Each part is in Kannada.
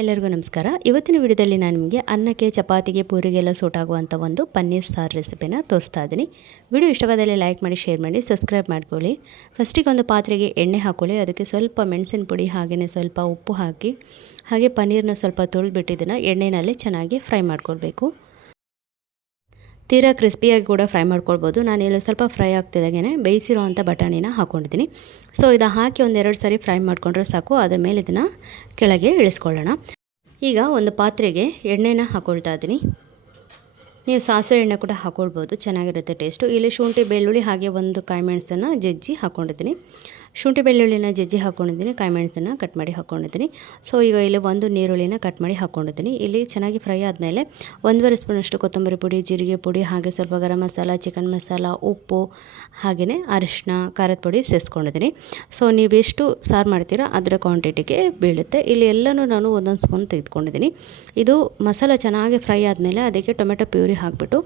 ಎಲ್ಲರಿಗೂ ನಮಸ್ಕಾರ. ಇವತ್ತಿನ ವಿಡಿಯೋದಲ್ಲಿ ನಾನು ನಿಮಗೆ ಅನ್ನಕ್ಕೆ, ಚಪಾತಿಗೆ, ಪೂರಿಗೆಲ್ಲ ಸೂಟ್ ಆಗುವಂಥ ಒಂದು ಪನ್ನೀರ್ ಸಾರು ರೆಸಿಪಿನ ತೋರಿಸ್ತಾ ಇದ್ದೀನಿ. ವಿಡಿಯೋ ಇಷ್ಟವಾದಲ್ಲಿ ಲೈಕ್ ಮಾಡಿ, ಶೇರ್ ಮಾಡಿ, ಸಬ್ಸ್ಕ್ರೈಬ್ ಮಾಡ್ಕೊಳ್ಳಿ. ಫಸ್ಟಿಗೆ ಒಂದು ಪಾತ್ರೆಗೆ ಎಣ್ಣೆ ಹಾಕ್ಕೊಳ್ಳಿ. ಅದಕ್ಕೆ ಸ್ವಲ್ಪ ಮೆಣಸಿನ ಪುಡಿ ಹಾಗೆಯೇ ಸ್ವಲ್ಪ ಉಪ್ಪು ಹಾಕಿ ಹಾಗೆ ಪನ್ನೀರನ್ನ ಸ್ವಲ್ಪ ತೊಳೆದ್ಬಿಟ್ಟು ಇದನ್ನು ಎಣ್ಣೆಯಲ್ಲಿ ಚೆನ್ನಾಗಿ ಫ್ರೈ ಮಾಡ್ಕೊಳ್ಬೇಕು. ತೀರಾ ಕ್ರಿಸ್ಪಿಯಾಗಿ ಕೂಡ ಫ್ರೈ ಮಾಡ್ಕೊಳ್ಬೋದು. ನಾನಿಲ್ಲಿ ಸ್ವಲ್ಪ ಫ್ರೈ ಆಗ್ತಿದ್ದಾಗೇ ಬೇಯಿಸಿರೋವಂಥ ಬಟಾಣಿನ ಹಾಕ್ಕೊಂಡಿದ್ದೀನಿ. ಸೊ ಇದು ಹಾಕಿ ಒಂದೆರಡು ಸಾರಿ ಫ್ರೈ ಮಾಡಿಕೊಂಡ್ರೆ ಸಾಕು. ಅದರ ಮೇಲೆ ಇದನ್ನು ಕೆಳಗೆ ಇಳಿಸ್ಕೊಳ್ಳೋಣ. ಈಗ ಒಂದು ಪಾತ್ರೆಗೆ ಎಣ್ಣೆನ ಹಾಕ್ಕೊಳ್ತಾ ಇದ್ದೀನಿ. ನೀವು ಸಾಸಿವೆ ಎಣ್ಣೆ ಕೂಡ ಹಾಕ್ಕೊಳ್ಬೋದು, ಚೆನ್ನಾಗಿರುತ್ತೆ ಟೇಸ್ಟು. ಇಲ್ಲಿ ಶುಂಠಿ, ಬೆಳ್ಳುಳ್ಳಿ ಹಾಗೆ ಒಂದು ಕಾಯಿ ಮೆಣಸನ್ನು ಜಜ್ಜಿ ಹಾಕ್ಕೊಂಡಿದ್ದೀನಿ. ಶುಂಠಿ ಬೆಳ್ಳುಳ್ಳಿನ ಜಜ್ಜಿ ಹಾಕ್ಕೊಂಡಿದ್ದೀನಿ, ಕಾಯಿ ಮೆಣಸನ್ನು ಕಟ್ ಮಾಡಿ ಹಾಕ್ಕೊಂಡಿದ್ದೀನಿ. ಸೊ ಈಗ ಇಲ್ಲಿ ಒಂದು ನೀರುಳ್ಳಿನ ಕಟ್ ಮಾಡಿ ಹಾಕ್ಕೊಂಡಿದ್ದೀನಿ. ಇಲ್ಲಿ ಚೆನ್ನಾಗಿ ಫ್ರೈ ಆದಮೇಲೆ 1.5 ಸ್ಪೂನಷ್ಟು ಕೊತ್ತಂಬರಿ ಪುಡಿ, ಜೀರಿಗೆ ಪುಡಿ ಹಾಗೆ ಸ್ವಲ್ಪ ಗರಂ ಮಸಾಲ, ಚಿಕನ್ ಮಸಾಲ, ಉಪ್ಪು ಹಾಗೆಯೇ ಅರಿಶಿನ, ಖಾರದ ಪುಡಿ ಸೇರಿಸ್ಕೊಂಡಿದ್ದೀನಿ. ಸೊ ನೀವೆಷ್ಟು ಸಾರು ಮಾಡ್ತೀರಾ ಅದರ ಕ್ವಾಂಟಿಟಿಗೆ ಬೀಳುತ್ತೆ. ಇಲ್ಲಿ ಎಲ್ಲನೂ ನಾನು 1 ಸ್ಪೂನ್ ತೆಗೆದುಕೊಂಡಿದ್ದೀನಿ. ಇದು ಮಸಾಲ ಚೆನ್ನಾಗಿ ಫ್ರೈ ಆದಮೇಲೆ ಅದಕ್ಕೆ ಟೊಮೆಟೊ ಪ್ಯೂರಿ ಹಾಕಿಬಿಟ್ಟು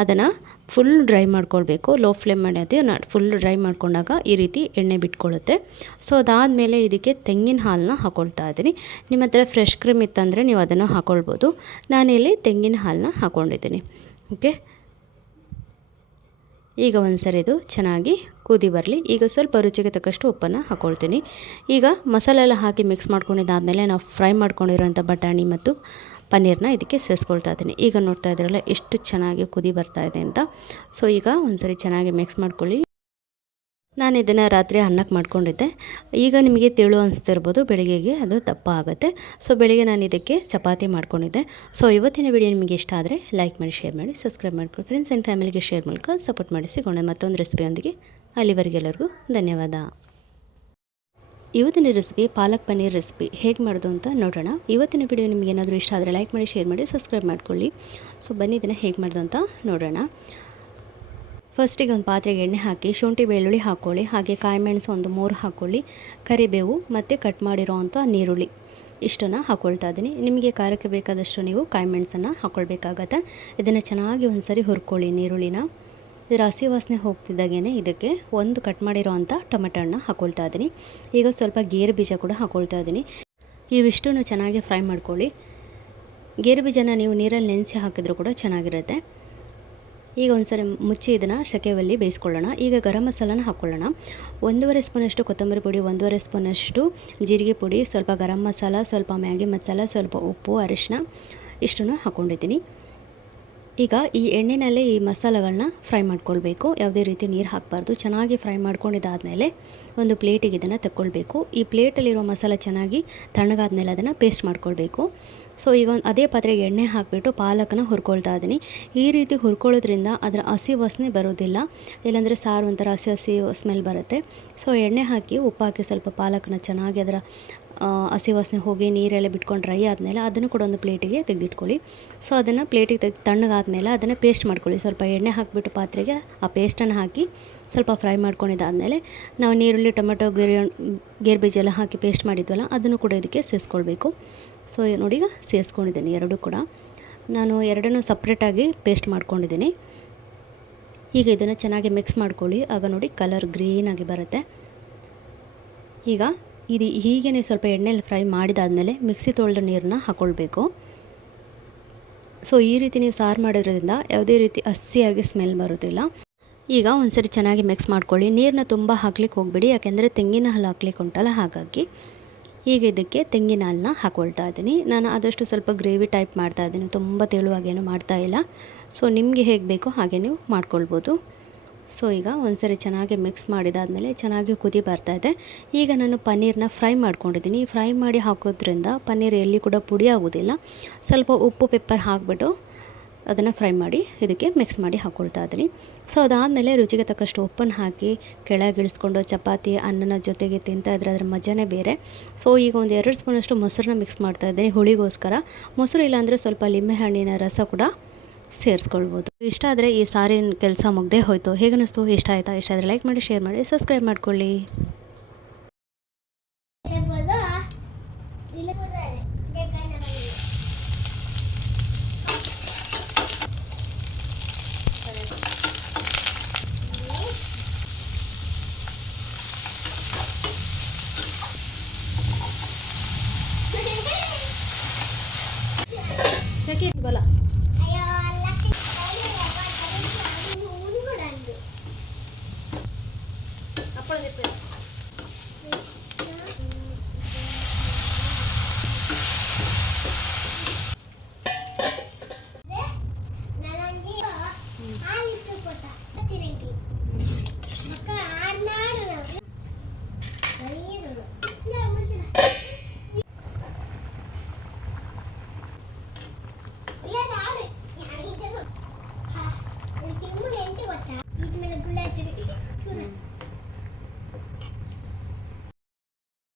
ಅದನ್ನು ಫುಲ್ ಡ್ರೈ ಮಾಡ್ಕೊಳ್ಬೇಕು. ಲೋ ಫ್ಲೇಮ್ ಮಾಡಿ ಅದು ಫುಲ್ ಡ್ರೈ ಮಾಡ್ಕೊಂಡಾಗ ಈ ರೀತಿ ಎಣ್ಣೆ ಬಿಟ್ಕೊಳ್ಳುತ್ತೆ. ಸೊ ಅದಾದಮೇಲೆ ಇದಕ್ಕೆ ತೆಂಗಿನ ಹಾಲನ್ನ ಹಾಕ್ಕೊಳ್ತಾ ಇದ್ದೀನಿ. ನಿಮ್ಮ ಹತ್ರ ಫ್ರೆಶ್ ಕ್ರೀಮ್ ಇತ್ತಂದರೆ ನೀವು ಅದನ್ನು ಹಾಕ್ಕೊಳ್ಬೋದು. ನಾನಿಲ್ಲಿ ತೆಂಗಿನ ಹಾಲನ್ನ ಹಾಕ್ಕೊಂಡಿದ್ದೀನಿ. ಓಕೆ, ಈಗ ಒಂದ್ಸರಿ ಇದು ಚೆನ್ನಾಗಿ ಕುದಿ ಬರಲಿ. ಈಗ ಸ್ವಲ್ಪ ರುಚಿಗೆ ತಕ್ಕಷ್ಟು ಉಪ್ಪನ್ನು ಹಾಕ್ಕೊಳ್ತೀನಿ. ಈಗ ಮಸಾಲೆ ಎಲ್ಲ ಹಾಕಿ ಮಿಕ್ಸ್ ಮಾಡ್ಕೊಂಡಿದ್ದಾದಮೇಲೆ ನಾವು ಫ್ರೈ ಮಾಡ್ಕೊಂಡಿರೋಂಥ ಬಟಾಣಿ ಮತ್ತು ಪನ್ನೀರನ್ನ ಇದಕ್ಕೆ ಸೇರಿಸ್ಕೊಳ್ತಾ ಇದ್ದೀನಿ. ಈಗ ನೋಡ್ತಾ ಇದ್ದೀರಲ್ಲ ಎಷ್ಟು ಚೆನ್ನಾಗಿ ಕುದಿ ಬರ್ತಾ ಇದೆ ಅಂತ. ಸೊ ಈಗ ಒಂದ್ಸರಿ ಚೆನ್ನಾಗಿ ಮಿಕ್ಸ್ ಮಾಡ್ಕೊಳ್ಳಿ. ನಾನು ಇದನ್ನು ರಾತ್ರಿ ಅನ್ನಕ್ಕೆ ಮಾಡ್ಕೊಂಡಿದ್ದೆ. ಈಗ ನಿಮಗೆ ತೆಳು ಅನಿಸ್ತಿರ್ಬೋದು, ಬೆಳಿಗ್ಗೆಗೆ ಅದು ದಪ್ಪ ಆಗುತ್ತೆ. ಸೊ ಬೆಳಿಗ್ಗೆ ನಾನು ಇದಕ್ಕೆ ಚಪಾತಿ ಮಾಡ್ಕೊಂಡಿದ್ದೆ. ಸೊ ಇವತ್ತಿನ ವಿಡಿಯೋ ನಿಮಗೆ ಇಷ್ಟ ಆದರೆ ಲೈಕ್ ಮಾಡಿ, ಶೇರ್ ಮಾಡಿ, ಸಬ್ಸ್ಕ್ರೈಬ್ ಮಾಡ್ಕೊಳ್ಳಿ. ಫ್ರೆಂಡ್ಸ್ ಆ್ಯಂಡ್ ಫ್ಯಾಮಿಲಿಗೆ ಶೇರ್ ಮೂಲಕ ಸಪೋರ್ಟ್ ಮಾಡಿ. ಸಿಗೋಣ ಮತ್ತೊಂದು ರೆಸಿಪಿಯೊಂದಿಗೆ. ಅಲ್ಲಿವರೆಗೆಲ್ಲರಿಗೂ ಧನ್ಯವಾದ. ಇವತ್ತಿನ ರೆಸಿಪಿ ಪಾಲಕ್ ಪನ್ನೀರ್ ರೆಸಿಪಿ ಹೇಗೆ ಮಾಡೋದು ಅಂತ ನೋಡೋಣ. ಇವತ್ತಿನ ವಿಡಿಯೋ ನಿಮಗೆ ಏನಾದರೂ ಇಷ್ಟ ಆದರೆ ಲೈಕ್ ಮಾಡಿ, ಶೇರ್ ಮಾಡಿ, ಸಬ್ಸ್ಕ್ರೈಬ್ ಮಾಡ್ಕೊಳ್ಳಿ. ಸೊ ಬನ್ನಿ ಇದನ್ನು ಹೇಗೆ ಮಾಡೋದು ಅಂತ ನೋಡೋಣ. ಫಸ್ಟಿಗೆ ಒಂದು ಪಾತ್ರೆಗೆ ಎಣ್ಣೆ ಹಾಕಿ ಶುಂಠಿ ಬೆಳ್ಳುಳ್ಳಿ ಹಾಕ್ಕೊಳ್ಳಿ. ಹಾಗೆ ಕಾಯಿ ಮೆಣಸು ಒಂದು 3 ಹಾಕ್ಕೊಳ್ಳಿ. ಕರಿಬೇವು ಮತ್ತು ಕಟ್ ಮಾಡಿರೋವಂಥ ನೀರುಳ್ಳಿ ಇಷ್ಟನ್ನು ಹಾಕ್ಕೊಳ್ತಾ ಇದ್ದೀನಿ. ನಿಮಗೆ ಖಾರಕ್ಕೆ ಬೇಕಾದಷ್ಟು ನೀವು ಕಾಯಿ ಮೆಣಸನ್ನು ಹಾಕ್ಕೊಳ್ಬೇಕಾಗತ್ತೆ. ಇದನ್ನು ಚೆನ್ನಾಗಿ ಒಂದು ಸರಿ ಹುರ್ಕೊಳ್ಳಿ ನೀರುಳ್ಳಿನ. ಇದರ ಹಸಿ ವಾಸನೆ ಹೋಗ್ತಿದ್ದಾಗೇ ಇದಕ್ಕೆ ಒಂದು ಕಟ್ ಮಾಡಿರೋ ಅಂಥ ಟೊಮೆಟೊ ಹಣ್ಣು ಹಾಕ್ಕೊಳ್ತಾ ಇದ್ದೀನಿ. ಈಗ ಸ್ವಲ್ಪ ಗೇರು ಬೀಜ ಕೂಡ ಹಾಕ್ಕೊಳ್ತಾ ಇದ್ದೀನಿ. ಇವಿಷ್ಟನ್ನು ಚೆನ್ನಾಗಿ ಫ್ರೈ ಮಾಡ್ಕೊಳ್ಳಿ. ಗೇರು ಬೀಜನ ನೀವು ನೀರಲ್ಲಿ ನೆನೆಸಿ ಹಾಕಿದ್ರೂ ಕೂಡ ಚೆನ್ನಾಗಿರುತ್ತೆ. ಈಗ ಒಂದ್ಸರಿ ಮುಚ್ಚಿ ಇದನ್ನು ಸೆಕೆಯಲ್ಲಿ ಬೇಯಿಸ್ಕೊಳ್ಳೋಣ. ಈಗ ಗರಂ ಮಸಾಲನ ಹಾಕ್ಕೊಳ್ಳೋಣ. 1.5 ಸ್ಪೂನಷ್ಟು ಕೊತ್ತಂಬರಿ ಪುಡಿ, 1.5 ಸ್ಪೂನಷ್ಟು ಜೀರಿಗೆ ಪುಡಿ, ಸ್ವಲ್ಪ ಗರಂ ಮಸಾಲ, ಸ್ವಲ್ಪ ಮ್ಯಾಗಿ ಮಸಾಲ, ಸ್ವಲ್ಪ ಉಪ್ಪು, ಅರಿಶಿನ ಇಷ್ಟನ್ನು ಹಾಕ್ಕೊಂಡಿದ್ದೀನಿ. ಈಗ ಈ ಎಣ್ಣೆನಲ್ಲೇ ಈ ಮಸಾಲೆಗಳನ್ನ ಫ್ರೈ ಮಾಡ್ಕೊಳ್ಬೇಕು. ಯಾವುದೇ ರೀತಿ ನೀರು ಹಾಕಬಾರ್ದು. ಚೆನ್ನಾಗಿ ಫ್ರೈ ಮಾಡ್ಕೊಂಡಿದ್ದಾದಮೇಲೆ ಒಂದು ಪ್ಲೇಟಿಗೆ ಇದನ್ನು ತಗೊಳ್ಬೇಕು. ಈ ಪ್ಲೇಟಲ್ಲಿರೋ ಮಸಾಲೆ ಚೆನ್ನಾಗಿ ತಣ್ಣಗಾದ್ಮೇಲೆ ಅದನ್ನು ಪೇಸ್ಟ್ ಮಾಡ್ಕೊಳ್ಬೇಕು. ಸೊ ಈಗ ಅದೇ ಪಾತ್ರೆಗೆ ಎಣ್ಣೆ ಹಾಕಿಬಿಟ್ಟು ಪಾಲಕನ ಹುರ್ಕೊಳ್ತಾ ಇದ್ದೀನಿ. ಈ ರೀತಿ ಹುರ್ಕೊಳ್ಳೋದ್ರಿಂದ ಅದರ ಹಸಿ ವಾಸನೆ ಬರೋದಿಲ್ಲ, ಇಲ್ಲಾಂದರೆ ಸಾರು ಒಂಥರ ಹಸಿ ಹಸಿ ಸ್ಮೆಲ್ ಬರುತ್ತೆ. ಸೊ ಎಣ್ಣೆ ಹಾಕಿ ಉಪ್ಪು ಹಾಕಿ ಸ್ವಲ್ಪ ಪಾಲಕನ ಚೆನ್ನಾಗಿ ಅದರ ಹಸಿ ವಾಸನೆ ಹೋಗಿ ನೀರೆಲ್ಲ ಬಿಟ್ಕೊಂಡು ಡ್ರೈ ಆದಮೇಲೆ ಅದನ್ನು ಕೂಡ ಒಂದು ಪ್ಲೇಟಿಗೆ ತೆಗೆದಿಟ್ಕೊಳ್ಳಿ. ಸೊ ಅದನ್ನು ಪ್ಲೇಟಿಗೆ ತಣ್ಣಗಾದ್ಮೇಲೆ ಅದನ್ನು ಪೇಸ್ಟ್ ಮಾಡ್ಕೊಳ್ಳಿ. ಸ್ವಲ್ಪ ಎಣ್ಣೆ ಹಾಕಿಬಿಟ್ಟು ಪಾತ್ರೆಗೆ ಆ ಪೇಸ್ಟನ್ನು ಹಾಕಿ ಸ್ವಲ್ಪ ಫ್ರೈ ಮಾಡ್ಕೊಂಡಿದ್ದಾದಮೇಲೆ ನಾವು ನೀರುಳ್ಳಿ, ಟೊಮೆಟೊ, ಗೇರು ಬೀಜ ಎಲ್ಲ ಹಾಕಿ ಪೇಸ್ಟ್ ಮಾಡಿದ್ವಲ್ಲ ಅದನ್ನು ಕೂಡ ಇದಕ್ಕೆ ಸೇರಿಸ್ಕೊಳ್ಬೇಕು. ಸೊ ನೋಡಿ ಈಗ ಸೇರಿಸ್ಕೊಂಡಿದ್ದೀನಿ ಎರಡೂ ಕೂಡ. ನಾನು ಎರಡನ್ನೂ ಸಪ್ರೇಟಾಗಿ ಪೇಸ್ಟ್ ಮಾಡ್ಕೊಂಡಿದ್ದೀನಿ. ಈಗ ಇದನ್ನು ಚೆನ್ನಾಗಿ ಮಿಕ್ಸ್ ಮಾಡ್ಕೊಳ್ಳಿ. ಆಗ ನೋಡಿ ಕಲರ್ ಗ್ರೀನಾಗಿ ಬರುತ್ತೆ. ಈಗ ಇದು ಹೀಗೆ ಸ್ವಲ್ಪ ಎಣ್ಣೆಯಲ್ಲಿ ಫ್ರೈ ಮಾಡಿದಾದಮೇಲೆ ಮಿಕ್ಸಿ ತೊಳೆದ ನೀರನ್ನ ಹಾಕ್ಕೊಳ್ಬೇಕು. ಸೊ ಈ ರೀತಿ ನೀವು ಸಾರು ಮಾಡೋದ್ರಿಂದ ಯಾವುದೇ ರೀತಿ ಹಸಿಯಾಗಿ ಸ್ಮೆಲ್ ಬರೋದಿಲ್ಲ. ಈಗ ಒಂದ್ಸರಿ ಚೆನ್ನಾಗಿ ಮಿಕ್ಸ್ ಮಾಡ್ಕೊಳ್ಳಿ. ನೀರನ್ನ ತುಂಬ ಹಾಕ್ಲಿಕ್ಕೆ ಹೋಗಬೇಡಿ, ಯಾಕೆಂದರೆ ತೆಂಗಿನ ಹಾಲು ಹಾಕ್ಲಿಕ್ಕೆ ಉಂಟಲ್ಲ, ಹಾಗಾಗಿ ಈಗ ಇದಕ್ಕೆ ತೆಂಗಿನ ಹಾಲನ್ನ ಹಾಕ್ಕೊಳ್ತಾ ಇದ್ದೀನಿ. ನಾನು ಆದಷ್ಟು ಸ್ವಲ್ಪ ಗ್ರೇವಿ ಟೈಪ್ ಮಾಡ್ತಾ ಇದ್ದೀನಿ, ತುಂಬ ತೆಳುವಾಗೇನು ಮಾಡ್ತಾ ಇಲ್ಲ. ಸೊ ನಿಮಗೆ ಹೇಗೆ ಬೇಕೋ ಹಾಗೆ ನೀವು ಮಾಡ್ಕೊಳ್ಬೋದು. ಸೊ ಈಗ ಒಂದ್ಸರಿ ಚೆನ್ನಾಗಿ ಮಿಕ್ಸ್ ಮಾಡಿದಾದಮೇಲೆ ಚೆನ್ನಾಗಿ ಕುದಿ ಬರ್ತಾಯಿದೆ. ಈಗ ನಾನು ಪನ್ನೀರನ್ನ ಫ್ರೈ ಮಾಡ್ಕೊಂಡಿದ್ದೀನಿ. ಫ್ರೈ ಮಾಡಿ ಹಾಕೋದ್ರಿಂದ ಪನ್ನೀರ್ ಎಲ್ಲಿ ಕೂಡ ಪುಡಿ ಆಗೋದಿಲ್ಲ. ಸ್ವಲ್ಪ ಉಪ್ಪು, ಪೆಪ್ಪರ್ ಹಾಕಿಬಿಟ್ಟು ಅದನ್ನು ಫ್ರೈ ಮಾಡಿ ಇದಕ್ಕೆ ಮಿಕ್ಸ್ ಮಾಡಿ ಹಾಕ್ಕೊಳ್ತಾ ಇದ್ದೀನಿ. ಸೊ ಅದಾದಮೇಲೆ ರುಚಿಗೆ ತಕ್ಕಷ್ಟು ಉಪ್ಪನ್ನು ಹಾಕಿ ಕೆಳಗಿಳಿಸ್ಕೊಂಡು ಚಪಾತಿ ಅನ್ನನ ಜೊತೆಗೆ ತಿಂತಾಯಿದ್ರೆ ಅದರ ಮಜಾನೇ ಬೇರೆ. ಸೊ ಈಗ ಒಂದು 2 ಸ್ಪೂನಷ್ಟು ಮೊಸರನ್ನ ಮಿಕ್ಸ್ ಮಾಡ್ತಾಯಿದ್ದೀನಿ ಹುಳಿಗೋಸ್ಕರ. ಮೊಸರು ಇಲ್ಲಾಂದರೆ ಸ್ವಲ್ಪ ಲಿಂಬೆಹಣ್ಣಿನ ರಸ ಕೂಡ ಸೇರಿಸ್ಕೊಳ್ಬೋದು. ಇಷ್ಟ ಆದರೆ ಈ ಸಾರಿನ ಕೆಲಸ ಮುಗ್ದೇ ಹೋಯಿತು. ಹೇಗನ್ನಿಸ್ತು? ಇಷ್ಟ ಆಯಿತಾ? ಇಷ್ಟ ಆದರೆ ಲೈಕ್ ಮಾಡಿ, ಶೇರ್ ಮಾಡಿ, ಸಬ್ಸ್ಕ್ರೈಬ್ ಮಾಡ್ಕೊಳ್ಳಿ.